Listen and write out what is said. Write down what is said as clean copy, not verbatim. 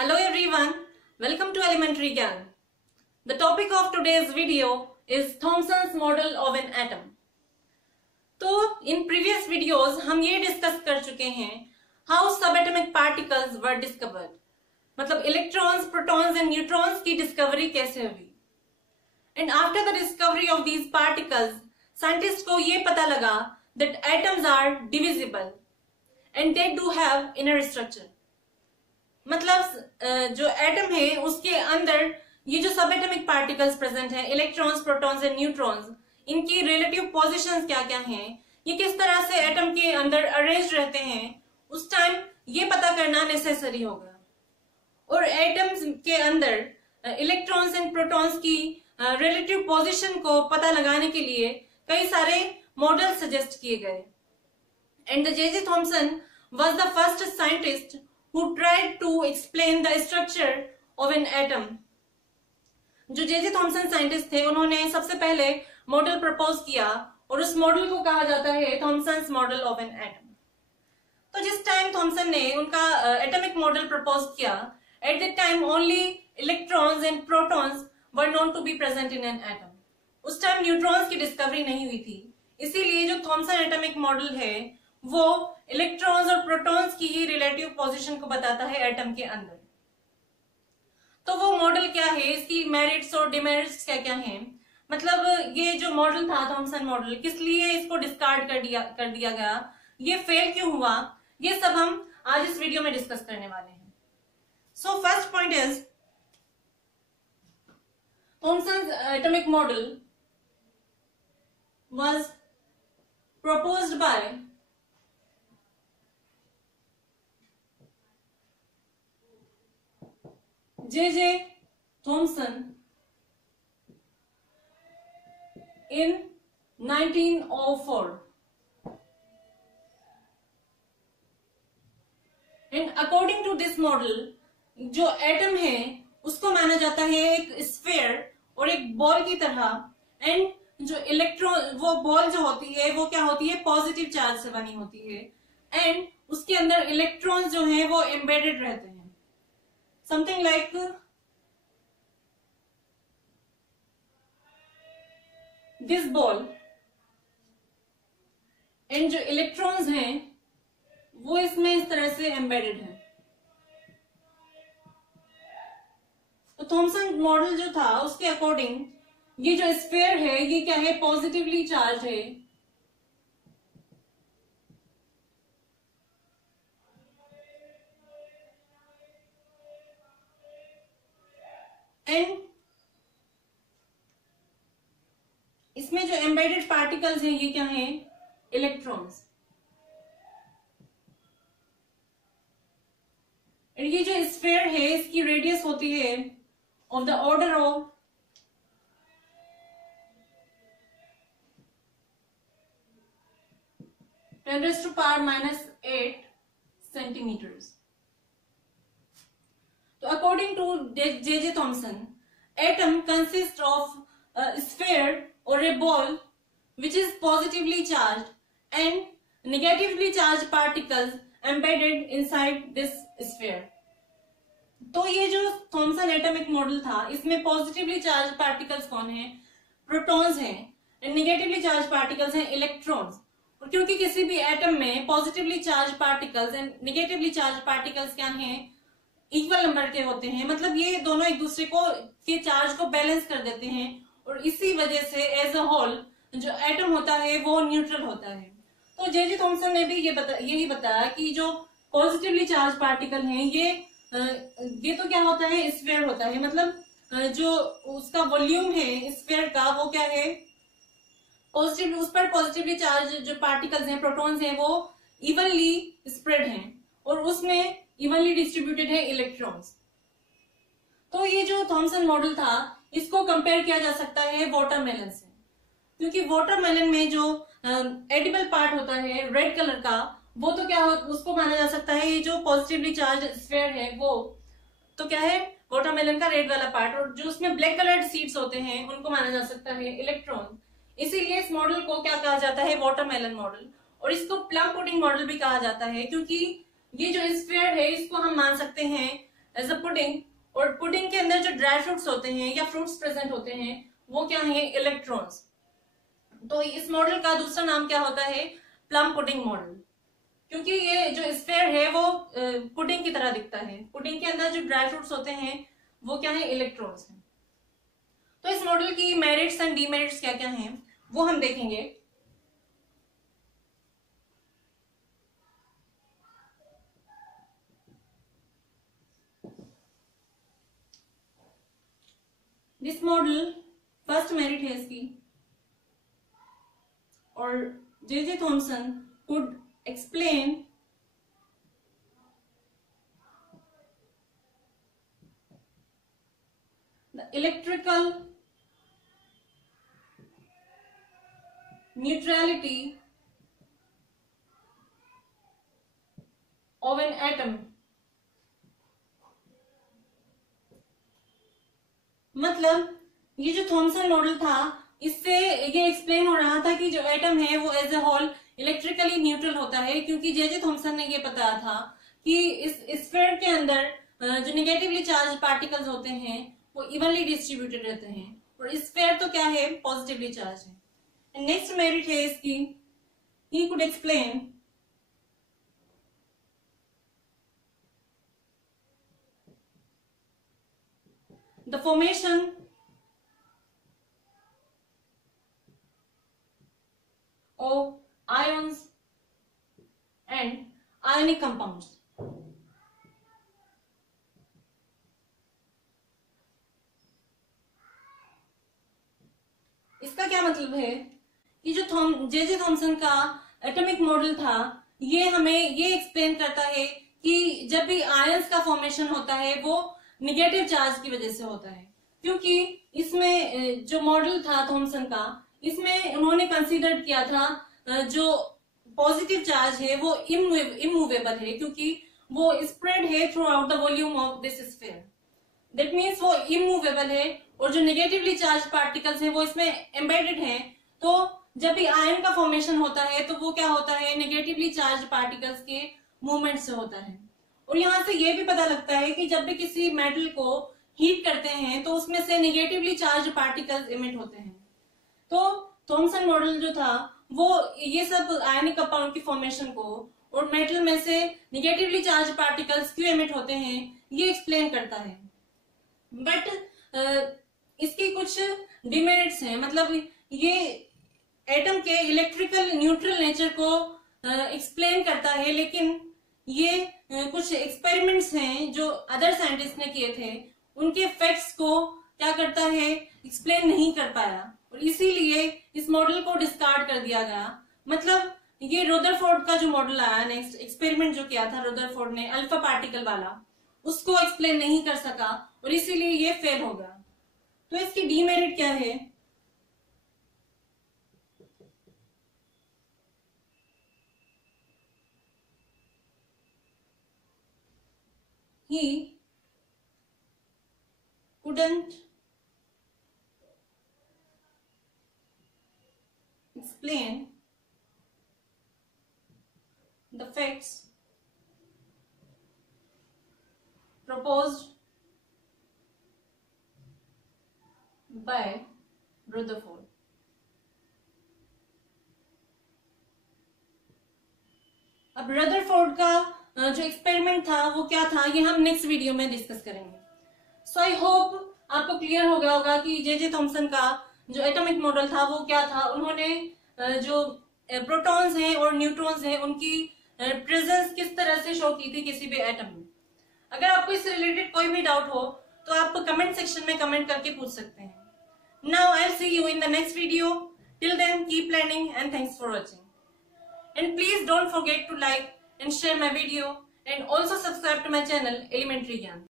Hello everyone, welcome to Elementary Gyan. The topic of today's video is Thomson's model of an atom. तो in previous videos हम ये discuss कर चुके हैं how subatomic particles were discovered. मतलब electrons, protons and neutrons की discovery कैसे हुई. And after the discovery of these particles, scientist को ये पता लगा that atoms are divisible and they do have inner structure. मतलब जो एटम है उसके अंदर ये जो सब एटमिक पार्टिकल्स प्रेजेंट हैं, इलेक्ट्रॉन्स, प्रोटॉन्स एंड न्यूट्रॉन्स, इनकी रिलेटिव पोजीशंस क्या क्या हैं, ये किस तरह से एटम के अंदर अरेंज रहते हैं, उस टाइम ये पता करना नेसेसरी होगा. और एटम्स के अंदर इलेक्ट्रॉन्स एंड प्रोटॉन्स की रिलेटिव पोजीशन को पता लगाने के लिए कई सारे मॉडल सजेस्ट किए गए. And J.J. Thomson was the first scientist who tried to explain the structure of an atom. जो J.J. Thomson साइंटिस्ट थे, उन्होंने सबसे पहले मॉडल प्रपोज किया और उस मॉडल को कहा जाता है Thomson's model of an atom. तो जिस टाइम थॉमसन ने उनका एटॉमिक मॉडल प्रपोज किया, at that time only electrons and protons were known to be present in an atom. उस टाइम न्यूट्रॉन्स की डिस्कवरी नहीं हुई थी, इसीलिए जो थॉमसन एटॉमिक मॉडल है वो इलेक्ट्रॉन्स और प्रोटॉन्स की ही रिलेटिव पोजीशन को बताता है एटम के अंदर. तो वो मॉडल क्या है, इसकी मेरिट्स और डिमेरिट्स क्या क्या हैं, मतलब ये जो मॉडल था थॉमसन मॉडल, किस लिए इसको डिस्कार्ड कर दिया गया, ये फेल क्यों हुआ, ये सब हम आज इस वीडियो में डिस्कस करने वाले हैं. So first point is Thomson's atomic model was proposed by J.J. Thomson in 1904. And according to this model, जो एटम है उसको माना जाता है एक स्फीयर और एक बॉल की तरह. एंड जो इलेक्ट्रॉन, वो बॉल जो होती है वो क्या होती है, पॉजिटिव चार्ज से बनी होती है. एंड उसके अंदर इलेक्ट्रॉन्स जो हैं वो एम्बेडेड रहते हैं, something like this ball. And जो इलेक्ट्रॉन्स हैं वो इसमें इस तरह से एम्बेडेड हैं. तो थॉमसन मॉडल जो था उसके अकॉर्डिंग ये जो स्फीयर है ये क्या है, पॉजिटिवली चार्ज है. एंड इसमें जो एम्बेडेड पार्टिकल्स हैं ये क्या हैं, इलेक्ट्रॉन्स. ये जो स्फीयर है इसकी रेडियस होती है of the order of 10⁻⁸ centimeters. So according to J.J. Thomson, atom consists of a sphere or a ball which is positively charged and negatively charged particles embedded inside this sphere. तो ये जो Thompson atomic model था इसमें positively charge particles कौन है, protons हैं, and negatively charge particles हैं, electrons. और क्योंकि किसी भी एटम में positively charge particles and negatively charge particles क्या हैं, इक्वल नंबर के होते हैं, मतलब ये दोनों एक दूसरे को के चार्ज को बैलेंस कर देते हैं. और इसी वजह से एज अ होल जो एटम होता है वो न्यूट्रल होता है. तो J.J. थॉमसन ने भी यही बताया कि जो पॉजिटिवली चार्ज पार्टिकल हैं ये तो क्या होता है, स्फीयर होता है. मतलब जो उसका वॉल्यूम है स्फीयर का वो क्या है, पॉजिटिव, उस पर पॉजिटिवली चार्ज जो पार्टिकल्स हैं, प्रोटॉन्स हैं, वो इवनली स्प्रेड हैं और उसमें इवनली डिस्ट्रीब्यूटेड है इलेक्ट्रॉन्स. तो ये जो थॉमसन मॉडल था इसको कंपेयर किया जा सकता है वाटरमेलन से, क्योंकि वाटरमेलन में जो एडिबल पार्ट होता है रेड कलर का, वो तो क्या हो, उसको माना जा सकता है ये जो पॉजिटिवली चार्ज स्फीयर है वो तो क्या है, वाटरमेलन का रेड वाला पार्ट. और जो उसमें ब्लैक कलर्ड सीड्स होते हैं उनको माना जा सकता है इलेक्ट्रॉन. इसीलिए इस मॉडल को क्या कहा जाता है, वाटरमेलन मॉडल. और इसको प्लम पुडिंग मॉडल भी कहा जाता है, क्योंकि ये जो स्फीयर है इसको हम मान सकते हैं एज अ पुडिंग, और पुडिंग के अंदर जो ड्राई फ्रूट्स होते हैं या फ्रूट्स प्रेजेंट होते हैं वो क्या है, इलेक्ट्रॉन्स। तो इस मॉडल का दूसरा नाम क्या होता है, प्लम पुडिंग मॉडल, क्योंकि ये जो स्फेयर है वो पुडिंग की तरह दिखता है। पुडिंग के अंदर जो ड्राई फ्रूट्स होते हैं वो क्या है, इलेक्ट्रॉन्स हैं। तो इस मॉडल की मेरिट्स एंड डीमेरिट्स क्या क्या हैं वो हम देखेंगे। दिस मॉडल, फर्स्ट मेरिट है इसकी, और J Thomson could explain the electrical neutrality of an atom। मतलब ये जो थॉमसन मॉडल था इससे ये एक्सप्लेन हो रहा था कि जो एटम है वो as a whole electrically neutral होता है, क्योंकि जे थॉमसन ने ये बताया था कि इस स्फीयर के अंदर जो नेगेटिवली चार्ज पार्टिकल्स होते हैं वो इवनली डिस्ट्रीब्यूटेड रहते हैं, और स्फीयर तो क्या है, पॉजिटिवली चार्ज है। नेक्स्ट मेरिट है इसकी, he could explain the formation of ions and ionic compounds। इसका क्या मतलब है कि जो जे थॉमसन का एटॉमिक मॉडल था ये हमें ये एक्सप्लेन करता है कि जब भी आयंस का फॉर्मेशन होता है वो निगेटिव चार्ज की वजह से होता है, क्योंकि इसमें जो मॉडल था थॉमसन का इसमें उन्होंने कंसीडर किया था जो पॉजिटिव चार्ज है वो इमूवेबल है, क्योंकि वो स्प्रेड है through out the volume of this sphere. That means वो इमूवेबल है, और जो नेगेटिवली चार्ज पार्टिकल्स हैं वो इसमें एम्बेडेड हैं। तो जब भी आयन का फॉर्मेशन होता है तो वो क्या होता है, नेगेटिवली चार्ज पार्टिकल्स के मूवमेंट से होता है। और यहाँ से ये भी पता लगता है कि जब भी किसी मेटल को हीट करते हैं तो उसमें से नेगेटिवली चार्ज पार्टिकल्स इमिट होते हैं। तो थॉमसन मॉडल जो था वो ये सब आयनिक कंपाउंड की फॉर्मेशन को और मेटल में से नेगेटिवली चार्ज पार्टिकल्स क्यों इमिट होते हैं ये एक्सप्लेन करता है। बट इसकी कुछ डिमेरिट्स हैं, मतलब ये एटम के इलेक्ट्रिकल न्यूट्रल नेचर को एक्सप्लेन करता है, लेकिन ये कुछ एक्सपेरिमेंट्स हैं जो अदर साइंटिस्ट ने किए थे उनके फैक्ट्स को क्या करता है, एक्सप्लेन नहीं कर पाया, और इसीलिए इस मॉडल को डिस्कार्ड कर दिया गया। मतलब ये रदरफोर्ड का जो मॉडल आया, नेक्स्ट एक्सपेरिमेंट जो किया था रदरफोर्ड ने अल्फा पार्टिकल वाला, उसको एक्सप्लेन नहीं कर सका और इसीलिए ये फेल हो गया। तो इसकी डीमेरिट क्या है, he couldn't explain the facts proposed by Rutherford। अब रदरफोर्ड का जो एक्सपेरिमेंट था वो क्या था ये हम नेक्स्ट वीडियो में डिस्कस करेंगे। सो आई होप आपको क्लियर हो गया होगा कि जे थॉमसन का जो एटॉमिक मॉडल था वो क्या था। उन्होंने जो प्रोटॉन्स हैं और न्यूट्रॉन्स हैं उनकी प्रेजेंस किस तरह से शो की थी किसी भी एटम में। अगर आपको इससे रिलेटेड कोई भी डाउट हो तो आप कमेंट सेक्शन में कमेंट करके पूछ सकते हैं। Now I will see you in the next video. Till then keep learning and thanks for watching, and please don't forget to like and share my video and also subscribe to my channel Elementary Gyan।